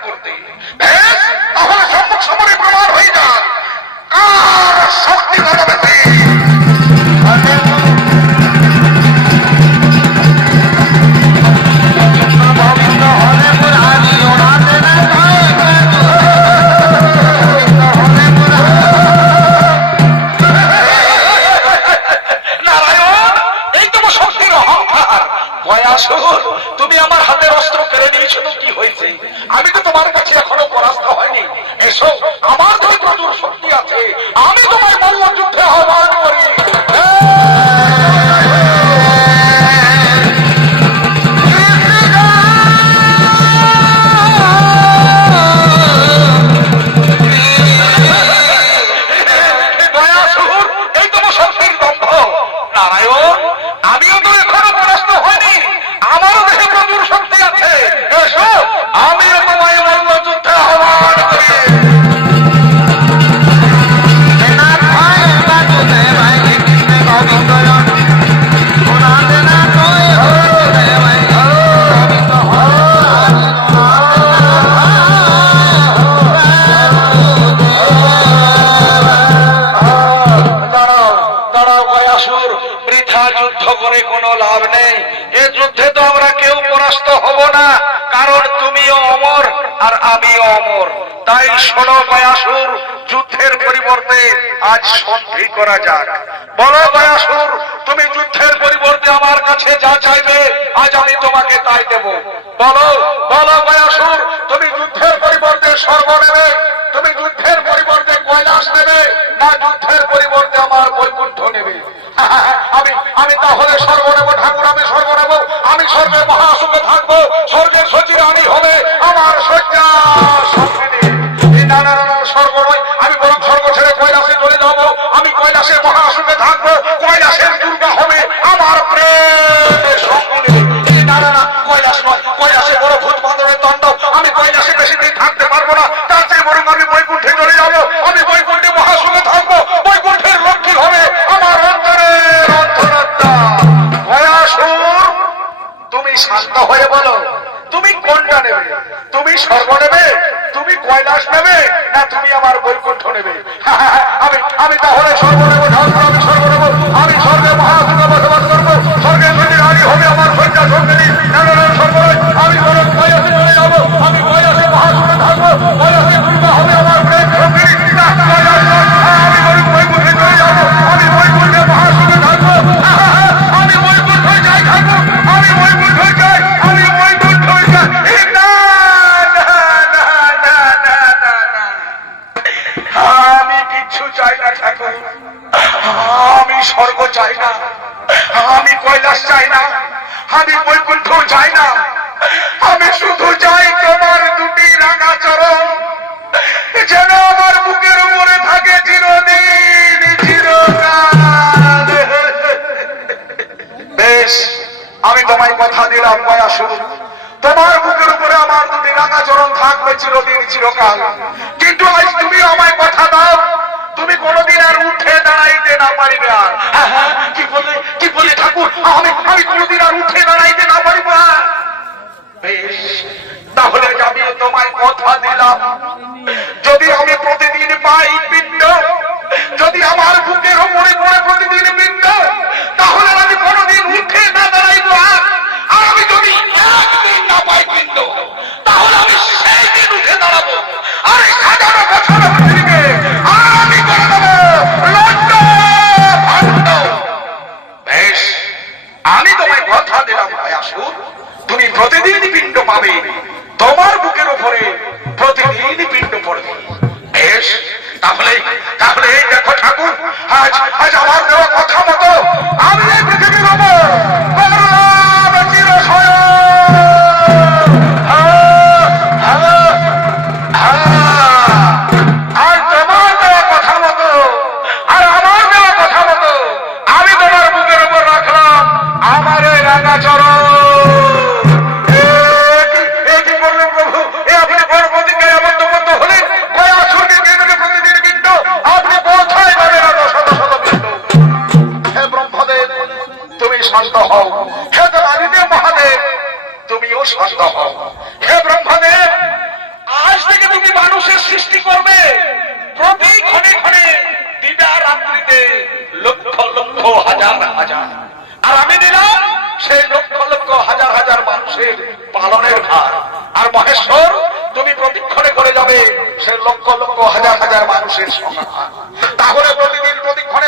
করতে। হ্যাঁ? তাহলে সম্মুখ সমরে প্রমাণ হয়ে যান কার শক্তি ধরবে হব না, কারণ তুমিও অমর আর আমিও অমর। তাই শোনো গয়াসুর যুদ্ধের পরিবর্তে আজ সন্ধি করা যাক। বলো গয়াসুর তুমি যুদ্ধের পরিবর্তে আমার কাছে যা চাইবে, আজ আমি তোমাকে তাই দেব। বলো বলো গয়াসুর তুমি যুদ্ধের পরিবর্তে স্বর্গ নেবে? তুমি যুদ্ধের পরিবর্তে কৈলাস নেবে? না যুদ্ধের পরিবর্তে আমার বৈকুণ্ঠ নেবে? আমি আমি তাহলে স্বর্গ নেব, ঠাকুর, আমি স্বর্গ নেব, আমি স্বর্গের মহাসুখে থাকব স্বর্গের সচিব আমি হবে, আমার শয্যা আমি বরং থাকব, কৈলাসের দুর্গা হবে আমার প্রেমের সঙ্গিনী। এই না না না, কৈলাস নয়, কৈলাসে বড় ভূত আমি কৈলাসে বেশি দিন থাকতে পারব না, তার চেয়ে বরং আমি বৈকুণ্ঠে চলে যাব। আমি বৈকুণ্ঠে চিরকাল। কিন্তু আজ তুমি আমায় কথা দাও। তুমি কোনোদিন আর উঠে দাঁড়াইতে না পারিবে আর। হ্যাঁ, হ্যাঁ, কি বলে কি বলে ঠাকুর? আমি আমি কোনোদিন আর উঠে দাঁড়াইতে না পারিব বেশ তাহলে আমি তোমায় কথা দিলাম। যদি আমি প্রতিদিন প্রতিদিন পিণ্ড পাবে। তোমার বুকের উপরে প্রতিদিন পিণ্ড পড়বে। বেশ, তাহলে তাহলে এই দেখো ঠাকুর, আজ আজ আমার দেওয়া কথা মতো আমি এই পৃথিবীর হাজার হাজার। আর আমি নিলাম সেই লক্ষ লক্ষ হাজার হাজার মানুষের পালনের ভার। আর মহেশ্বর, তুমি প্রতিক্ষণে করে যাবে সে লক্ষ লক্ষ হাজার হাজার মানুষের সংখ্যা তাহলে প্রতিদিন প্রতিক্ষণ